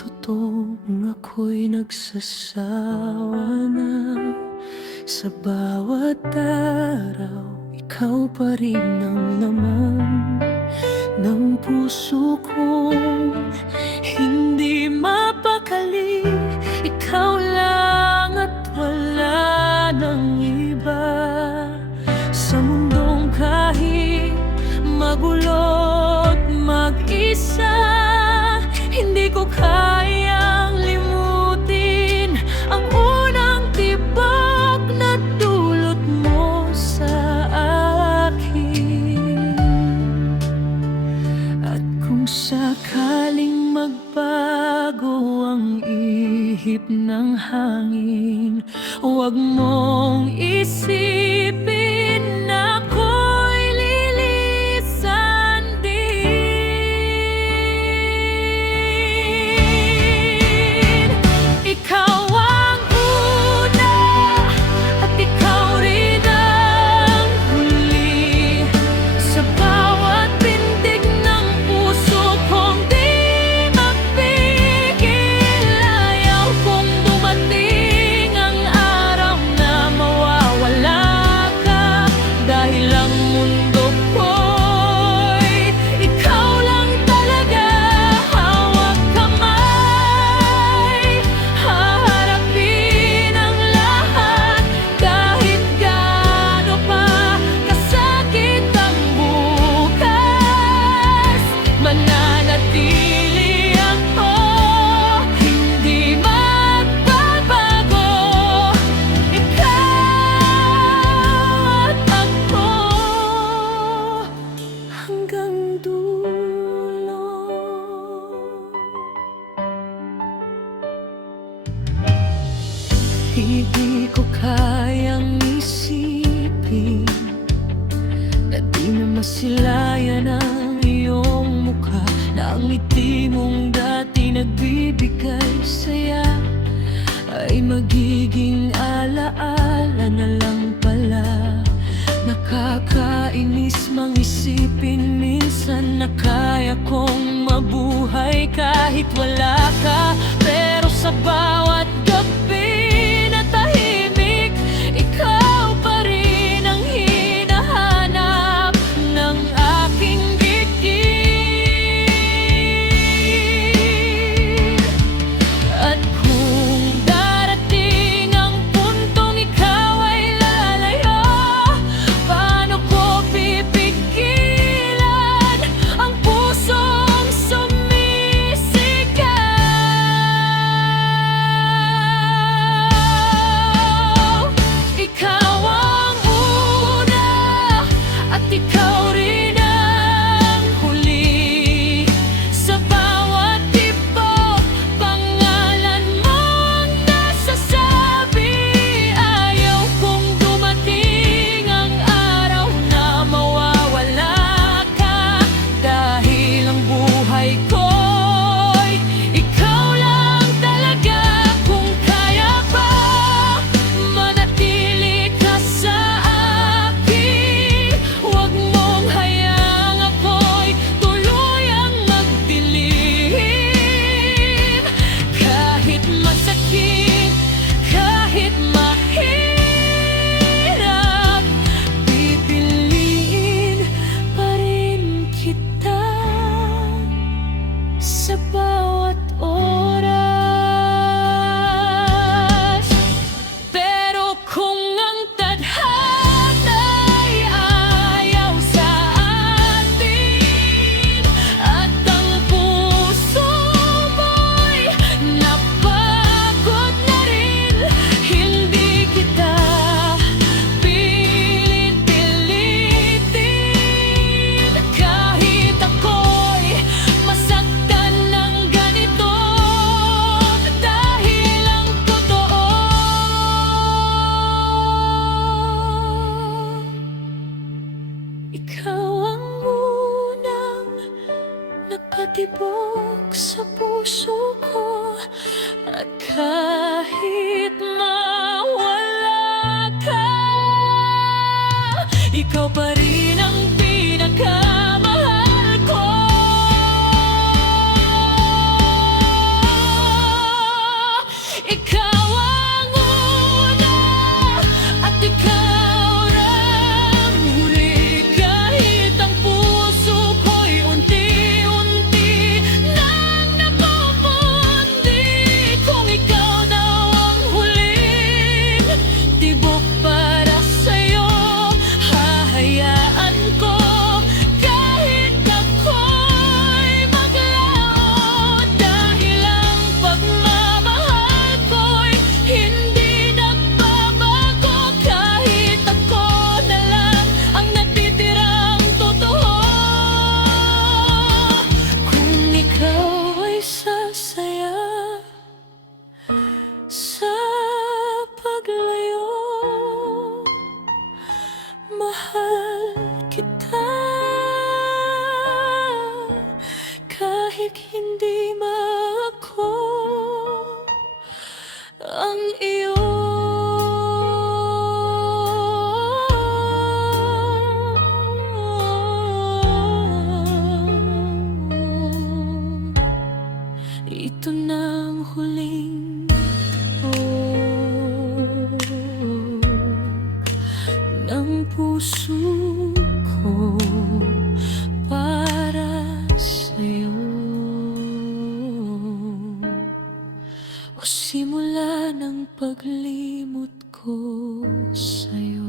totoong ako'y nagsasawa na. Sa bawat araw, ikaw pa rin ang laman ng puso ko. Hindi mapakali, ikaw lang at wala nang iba. Sa mundong kahit magulo't mag-isa, hindi ko kayang limutin ang unang tibok na dulot mo sa akin. At kung sakaling magbago ang ihip ng hangin, huwag mong isipin na ako'y lilisan din. Ikaw ang una at ikaw rin ang huli. Sa bawat pintig ng puso kong di mapigil, ayaw kong dumating ang araw na mawawala ka. Dahil ang mundo ko'y ikaw lang talaga. Hawak kamay, haharapin ang lahat. Kahit gaano pa kasakit ang bukas, mananatili ako, hindi magbabago. Ikaw at ako hanggang dulo. Hindi ko kayang isipin na di na masilayan ang iyong mukha, na ang ngiti mong dati nagbibigay saya ay magiging alaala na lang pala. Nakakainis mang isipin minsan na kaya kong mabuhay kahit wala ka. Pero sa bawat gabi na tahimik, ikaw pa rin ang hinahanap ng aking bibig. At kung darating ang puntong ikaw ay lalayo, paano ko pipigilan ang pusong sumisigaw? Ikaw ang una at ikaw rin ang huli. Sa bawat tibok, pangalan mong nasasabi. Ayaw kong dumating ang araw na mawawala ka. Dahil ang buhay ko'y ikaw lang talaga. Kung kaya pa manatili ka sa akin, huwag mong hayaang ako'y tuluyang magdilim. Kahit masakit, kahit mahirap, pipiliin pa rin kita sa bawat oras. Pero kung ang tadhana'y ayaw sa atin, at ang puso mo'y napagod na rin, hindi kita pilit-pilitin. Kahit ako'y masaktan ng ganito, dahil ang totoo, ikaw ang unang nakatibok sa puso ko. At kahit mawala ka, ikaw pa rin ang pinakamahal ko. kahit hindi maako ang iyo. Ito na ang huling ng puso ko para sa'yo, o simula ng paglimot ko sa'yo.